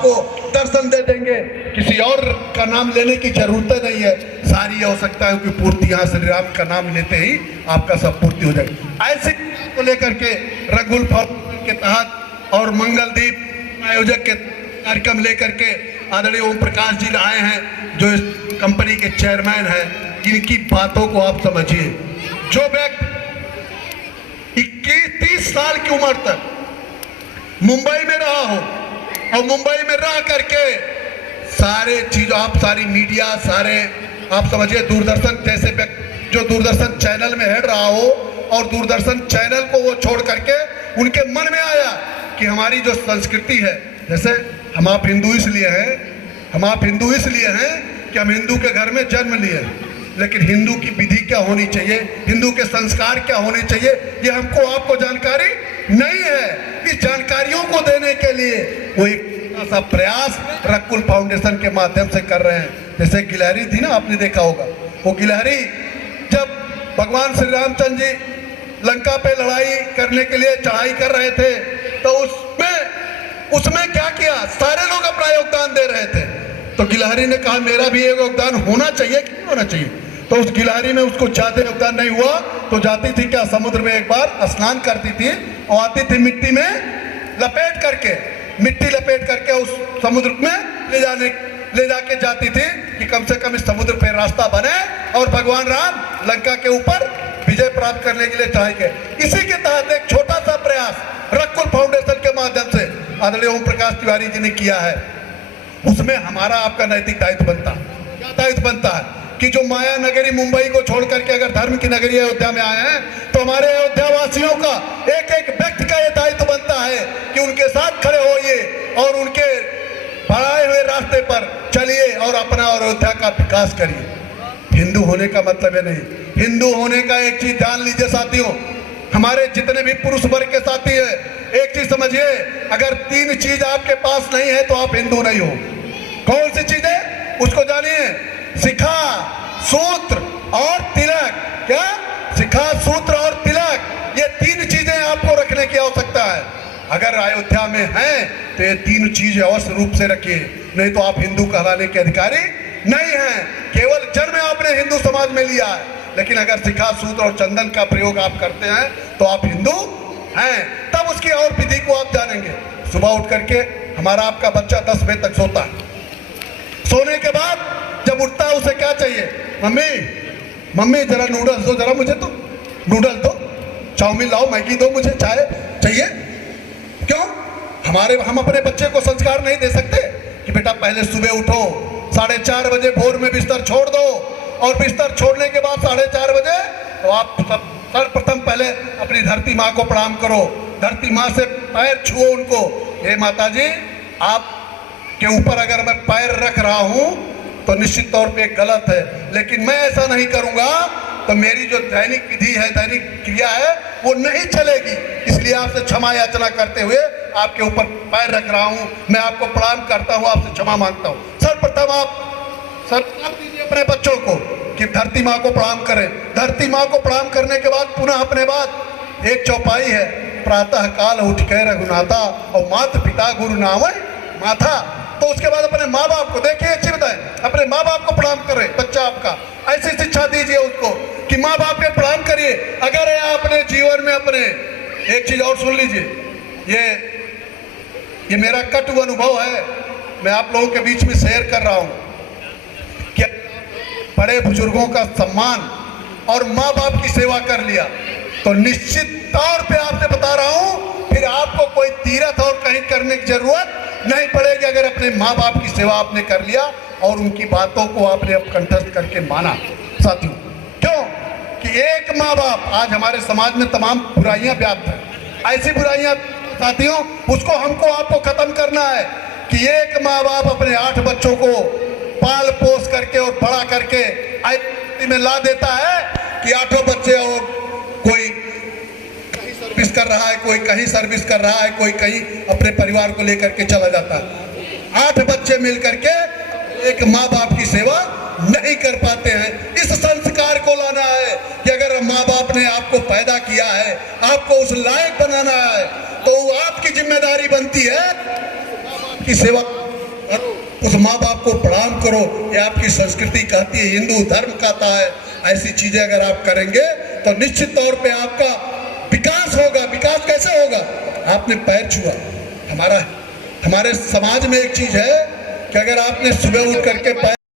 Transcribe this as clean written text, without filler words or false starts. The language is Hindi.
आपको दर्शन दे देंगे, किसी और का नाम लेने की जरूरत नहीं है। सारी हो सकता है कि पूर्ति यहाँ श्री राम का नाम लेते ही आपका सब पूर्ति हो जाएगी। ऐसे को लेकर के रघुल फाउंडेशन के तहत और मंगलदीप आयोजक के कार्यक्रम लेकर के आदरणीय ओम प्रकाश जी आए हैं, जो इस कंपनी के चेयरमैन हैं। इनकी बातों को आप समझिए। जो व्यक्ति 21-30 साल की उम्र तक मुंबई में रहा हो और मुंबई में रह करके सारे चीजों, आप सारी मीडिया, सारे आप समझिए दूरदर्शन जैसे व्यक्ति जो दूरदर्शन चैनल में हेड रहा हो और दूरदर्शन चैनल को वो छोड़ करके उनके मन में आया कि हमारी जो संस्कृति है, जैसे हम आप हिंदू इसलिए हैं, हम आप हिंदू इसलिए हैं कि हम हिंदू के घर में जन्म लिए, लेकिन हिंदू की विधि क्या होनी चाहिए, हिंदू के संस्कार क्या होने चाहिए, ये हमको आपको जानकारी नहीं है। इस जानकारियों को देने के लिए वो एक ऐसा प्रयास रघुकुल फाउंडेशन के माध्यम से कर रहे हैं। जैसे गिलहरी थी ना, आपने देखा होगा, वो गिलहरी जब भगवान श्री रामचंद्र जी लंका पे लड़ाई करने के लिए चढ़ाई कर रहे थे, तो उसमें क्या किया, सारे लोग अपना योगदान दे रहे थे, तो गिलहरी ने कहा मेरा भी एक योगदान होना चाहिए कि नहीं होना चाहिए। तो उस गिलहरी में उसको ज्यादा योगदान नहीं हुआ, तो जाती थी क्या समुद्र में एक बार स्नान करती थी और आती थी मिट्टी में लपेट करके, मिट्टी लपेट करके उस समुद्र में ले जाके जाती थी कि कम से कम इस समुद्र पे रास्ता बने और भगवान राम लंका के ऊपर विजय प्राप्त करने के लिए चाहे के। इसी के तहत एक छोटा सा प्रयास रघुकुल फाउंडेशन के माध्यम से आदरणीय ओम प्रकाश तिवारी जी ने किया है। उसमें हमारा आपका नैतिक दायित्व बनता है। क्या दायित्व बनता है कि जो माया नगरी मुंबई को छोड़ करके अगर धर्म की नगरी अयोध्या में आए हैं, तो हमारे अयोध्या वासियों का एक एक व्यक्ति का यह दायित्व बनता है कि उनके साथ खड़े होइए और उनके बढ़ाए हुए रास्ते पर चलिए और अपना और अयोध्या का विकास करिए। हिंदू होने का मतलब है नहीं, हिंदू होने का एक चीज जान लीजिए साथियों, हमारे जितने भी पुरुष वर्ग के साथी है, एक चीज समझिए, अगर 3 चीज आपके पास नहीं है तो आप हिंदू नहीं हो। कौन सी चीज है उसको जानिए, शिखा, सूत्र और तिलक। क्या? शिखा, सूत्र और तिलक, ये 3 चीजें आपको रखने की आवश्यकता है। अगर अयोध्या में है तो ये 3 चीजें अवश्य रूप से रखिए, नहीं तो आप हिंदू कहलाने के अधिकारी नहीं हैं। केवल जन्म आपने हिंदू समाज में लिया है, लेकिन अगर शिखा, सूत्र और चंदन का प्रयोग आप करते हैं तो आप हिंदू हैं। तब उसकी और विधि को आप जानेंगे। सुबह उठ करके हमारा आपका बच्चा 10 बजे तक सोता है, सोने के बाद जब उठता है उसे क्या चाहिए, मम्मी जरा नूडल्स दो, जरा मुझे तो नूडल्स दो, चाउमीन लाओ, मैगी दो, मुझे चाय चाहिए। क्यों? हम अपने बच्चे को संस्कार नहीं दे सकते कि बेटा पहले सुबह उठो, 4:30 बजे भोर में बिस्तर छोड़ दो और बिस्तर छोड़ने के बाद 4:30 बजे तो आप सर्वप्रथम पहले अपनी धरती माँ को प्रणाम करो, धरती माँ से पैर छुओ उनको। हे माता जी, आप के ऊपर अगर मैं पैर रख रहा हूं तो निश्चित तौर पे गलत है, लेकिन मैं ऐसा नहीं करूंगा तो मेरी जो दैनिक विधि है, दैनिक क्रिया है, वो नहीं चलेगी। इसलिए आपसे क्षमा याचना करते हुए आपके ऊपर पैर रख रहा हूं, मैं आपको प्रणाम करता हूं, आपसे क्षमा मांगता हूं। सर्वप्रथम आप संस्कार दीजिए अपने बच्चों को कि धरती माँ को प्रणाम करें। धरती माँ को प्रणाम करने के बाद पुनः अपने बाद एक चौपाई है, प्रातः काल उठ के रघुनाथा और माता पिता गुरु नावै माथा। तो उसके बाद अपने माँ बाप को देखिए, अच्छी बताएं, अपने माँ बाप को प्रणाम करे बच्चा आपका, ऐसी शिक्षा दीजिए उसको कि माँ बाप के प्रणाम करिए। अगर आपने जीवन में अपने, एक चीज और सुन लीजिए, ये मेरा कटु अनुभव है, मैं आप लोगों के बीच में शेयर कर रहा हूँ कि बड़े बुजुर्गों का सम्मान और माँ बाप की सेवा कर लिया तो निश्चित तौर पे आपसे बता रहा हूँ, फिर आपको कोई तीर्थ और कहीं करने की जरूरत नहीं पड़ेगी। अगर अपने माँ बाप की सेवा आपने कर लिया और उनकी बातों को आपने अब कंठस्थ करके माना। साथियों, क्यों कि एक माँ बाप, आज हमारे समाज में तमाम बुराइयां व्याप्त है, ऐसी बुराइयां साथियों उसको हमको आपको खत्म करना है कि एक माँ बाप अपने 8 बच्चों को पाल पोस करके और बड़ा करके ऐसी में ला देता है कि 8 बच्चे और कोई कहीं सर्विस कर रहा है, कोई कहीं सर्विस कर रहा है, कोई कहीं अपने परिवार को लेकर के चला जाता है। 8 बच्चे मिल करके एक माँ बाप की सेवा नहीं कर पाते हैं। इस संस्कार को लाना है कि अगर माँ बाप ने आपको पैदा किया है, आपको उस लायक बनाना है, तो आपकी जिम्मेदारी बनती है की सेवा और उस माँ बाप को प्रणाम करो, ये आपकी संस्कृति कहती है, हिंदू धर्म कहता है। ऐसी चीजें अगर आप करेंगे तो निश्चित तौर पे आपका विकास होगा। विकास कैसे होगा? आपने पैर छुआ। हमारे समाज में एक चीज है कि अगर आपने सुबह उठ करके पैर